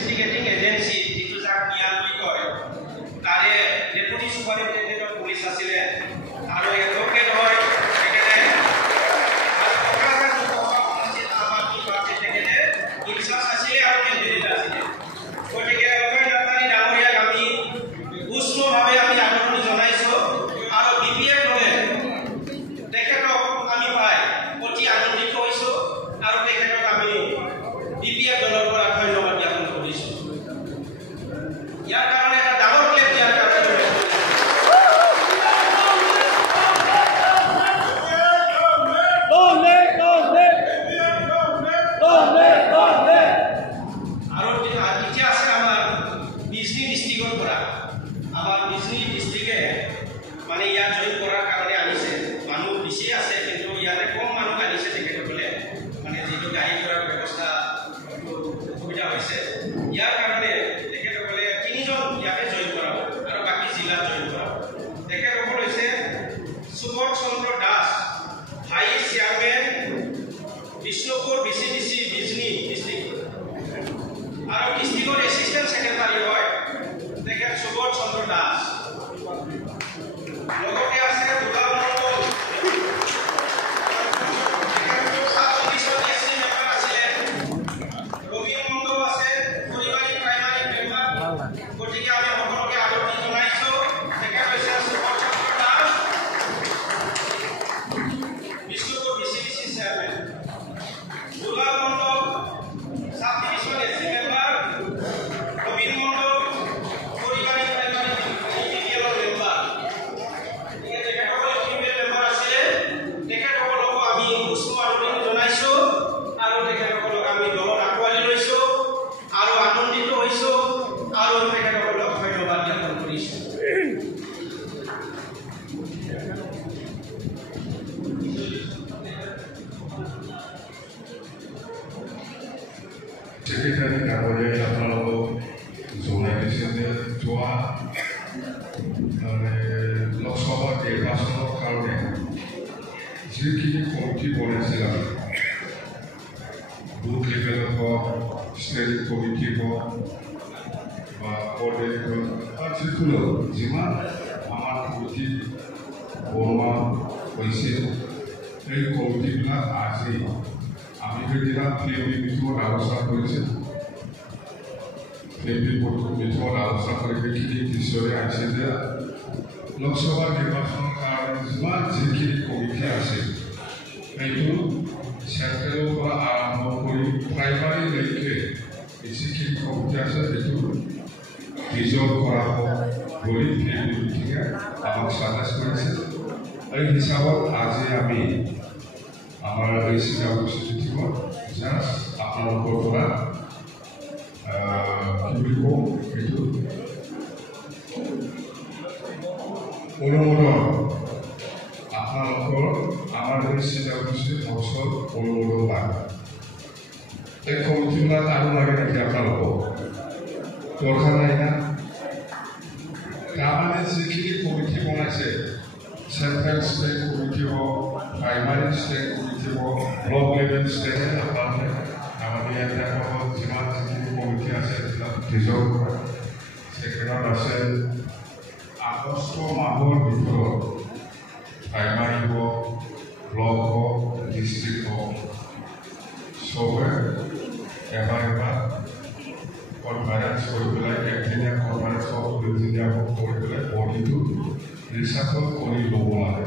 investigating agency যিটো যাক নিয়া বুলি কয় তাৰে ডেপুটি সুপাৰিনটেণ্ডেণ্ট অফ পুলিচ আছিলে আৰু এডভোকেট হয় তেখেতে আৰু কোকৰাঝাৰ লোকসভা সমষ্টিত আম আদমি পাৰ্টিৰ তেখেতে ইনচাৰ্জ আছিলে আৰু কেণ্ডিডেট আছিলে গতিকে অভয় নাৰ্জাৰী ডাঙৰীয়াক আমি উষ্মভাৱে আমি আদৰণি জনাইছোঁ আৰু BPF দলে তেখেতক আমি পাই অতি আনন্দিত হৈছোঁ আৰু তেখেতক আমি BPF দলৰ পৰা ধন্যবাদ জ্ঞাপন কৰিছোঁ ইয়াৰ কাৰণে এটা ডাঙৰ ক্লেপ দিয়াৰ কাৰণে আৰু এতিয়া আছে আমাৰ বিজনী ডিষ্ট্ৰিক্টৰ পৰা আমাৰ বিজনী ডিষ্ট্ৰিক্টে মানে ইয়াত জইন কৰাৰ কাৰণে আনিছে মানুহ বেছি আছে কিন্তু ইয়াতে কম মানুহ আনিছে তেখেতসকলে মানে যিটো গাড়ী কৰাৰ ব্যৱস্থা অসুবিধা হৈছে ইয়াৰ কাৰণে তেখেতসকলে 3জন ইয়াতে জইন কৰাব আৰু বাকী জিলাত জইন কৰাব তেখেতসকল হৈছে Subodh Chandra Das vice chairman Bishnupur BCDC Bijni district আৰু ডিষ্ট্ৰিক্টৰ এছিষ্টেণ্ট ছেক্ৰেটাৰী হয় তেখেত সুবোধ চন্দ্ৰ দাস লগতে আছে দুলাল মণ্ডল ৰবি মণ্ডল আছে পৰিবাৰী প্ৰাইমাৰী মেম্বাৰ গতিকে আমি সকলোকে আদৰণি জনাইছোঁ তেখেত হৈছে Subodh Chandra Das Bishnupur BCDC chairman Dulal Mondal sub division SC member Rabin Mondal পৰিবাৰী প্ৰাইমাৰী মেডিকেলৰ মেম্বাৰ তেখেতসকল ফিমেল মেম্বাৰ আছিলে তেখেতসকলকো আমি উষ্ম আদৰণি জনাইছোঁ আৰু তেখেতসকলক আমি দলত আঁকোৱালি লৈছোঁ আৰু আনন্দিত হৈছোঁ আৰু তেখেতসকলক ধন্যবাদ জ্ঞাপন কৰিছোঁ Secretary Carboy আপোনালোকক জনাই দিছে যে যোৱা লোকসভা নিৰ্বাচনৰ কাৰণে যিখিনি কমিটি বনাইছিল বুথ লেভেলত হওক ষ্টেট কমিটি হওক বা পৰ্যায় হওক বা যিকোনো যিমান আমাৰ কমিটি বনোৱা হৈছিল সেই কমিটিবিলাক আজি আমি সেইদিনা ফিল্ড মিটিঙত আলোচনা কৰিছোঁ ফিল্ড মিটিঙত আলোচনা কৰি সেইখিনি দৃশ্যৰে আহিছে যে লোকসভা নিৰ্বাচনৰ কাৰণে যিমান যিখিনি কমিটি আছিল সেইটো চেণ্ট্ৰেলৰ পৰা আৰম্ভ কৰি প্ৰাইমাৰীলৈকে যিখিনি কমিটি আছে সেইটো ডিজলভ কৰা হওক বুলি ফিল্ড মিটিঙে আমাক চাজেষ্ট কৰিছে এই হিচাপত আজি আমি আমাৰ এই চিঠিখনত জাষ্ট আপোনালোকৰ পৰা কি বুলি কওঁ এইটো অনুমোদন আপোনালোকৰ আমাৰ এই চিঠিৰ অঞ্চল অনুমোদন লাগে এই কমিটিবিলাক আৰু লাগে নেকি আপোনালোকক দৰকাৰ নাই না তাৰমানে যিখিনি কমিটি বনাইছে চেণ্ট্ৰেল ষ্টেট কমিটি হওক প্ৰাইমাৰী ষ্টেট কমিটি হওক ব্লক লেভেল ষ্টেট আপোনালোকে আমাৰ ইয়াতে যিমান যিখিনি কমিটি আছে ডিজলভ কৰা ছেকেণ্ডত আছে আগষ্ট মাহৰ ভিতৰত প্ৰাইমাৰী হওক ব্লক হওক ডিষ্ট্ৰিক্ট হওক চবে এবাৰ কনফাৰেঞ্চ কৰি পেলাই একদিনীয়া কনফাৰেঞ্চ হওক দুদিনীয়া হওক কৰি পেলাই বডিটো ৰিচাৰ্চল কৰি ল'ব লাগে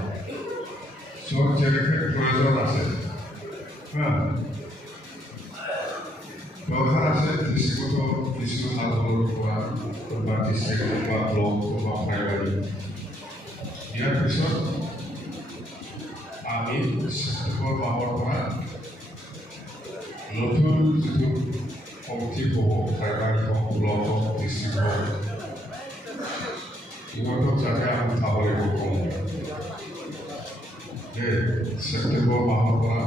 চব যেনেকৈ প্ৰয়োজন আছে দৰকাৰ আছে ডিষ্ট্ৰিক্টৰ কিছু ভাল হ'ল পৰা বা ডিষ্ট্ৰিক্ট বা ব্লক বা প্ৰাইমাৰী ইয়াৰ পিছত আমি ছেপ্টেম্বৰ মাহৰ পৰা নতুন যিটো কমিটি হ'ব প্ৰাইমাৰী হওক ব্লক হওক ডিষ্ট্ৰিক্ট হওক ইহঁতক যাতে আমি চাব লাগিব কম ছেপ্টেম্বৰ মাহৰ পৰা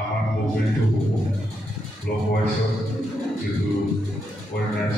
আমাৰ মুভমেণ্টটো হ'ব ব্লক ৱাইজত যিটো অৰ্গেনাইজ